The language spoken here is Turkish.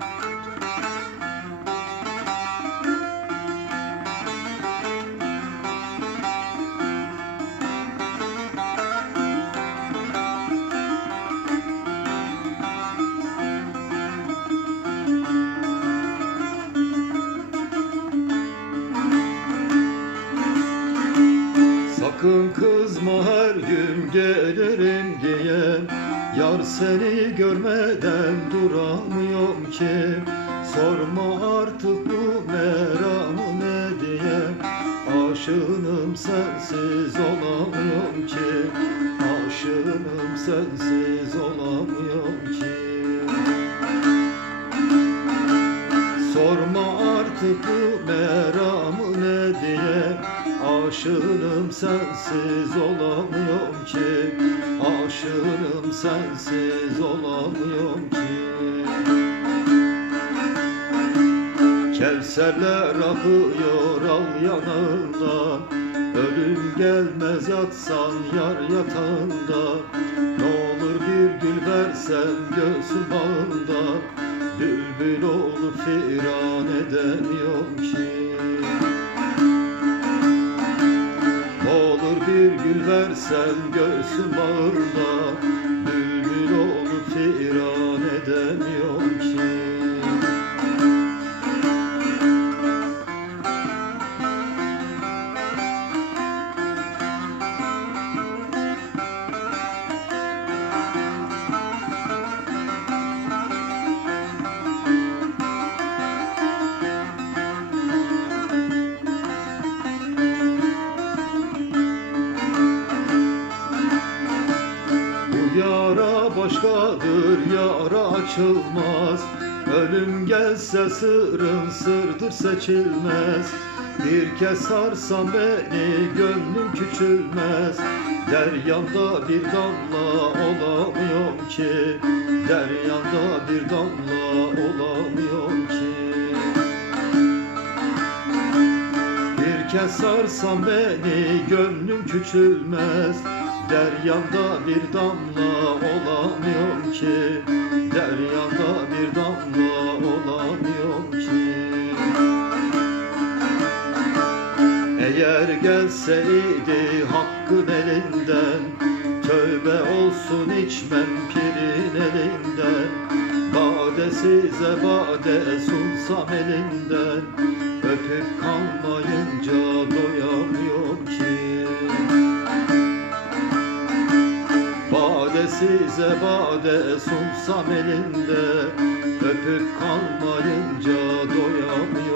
Thank you. Sakın kızma her gün gelirim diye. Yar seni görmeden duramıyorum ki. Sorma artık bu meramı ne diye. Aşığınım sensiz olamıyorum ki. Aşığınım sensiz olamıyorum ki. Sorma artık bu meramı ne diye Aşığınım sensiz olamıyorum ki. Aşığınım sensiz olamıyorum ki. Kevserler akıyor al yanağından Ölüm gelmez yatsan yar yatağında. Ne olur bir gül versen göğsün bağında. Bülbül olup firan edemiyorum ki versen göğsün bağında başkadır, yara açılmaz. Ölüm gelse sırrın sırdır seçilmez. Bir kez sarsan beni gönlüm küçülmez. Deryanda bir damla olamıyorum ki. Deryanda bir damla olamıyorum ki. Bir kez sarsan beni gönlüm küçülmez. Deryanda bir damla olamıyorum ki Deryanda bir damla olamıyorum ki. Eğer gelseydi hakkın elinden Tövbe olsun içmem pirin elinden. Bade size bade sunsam elinden Öpüp kalmayınca doyamıyorum size bade sunsam elinde Öpüp kalmayınca doyamıyorum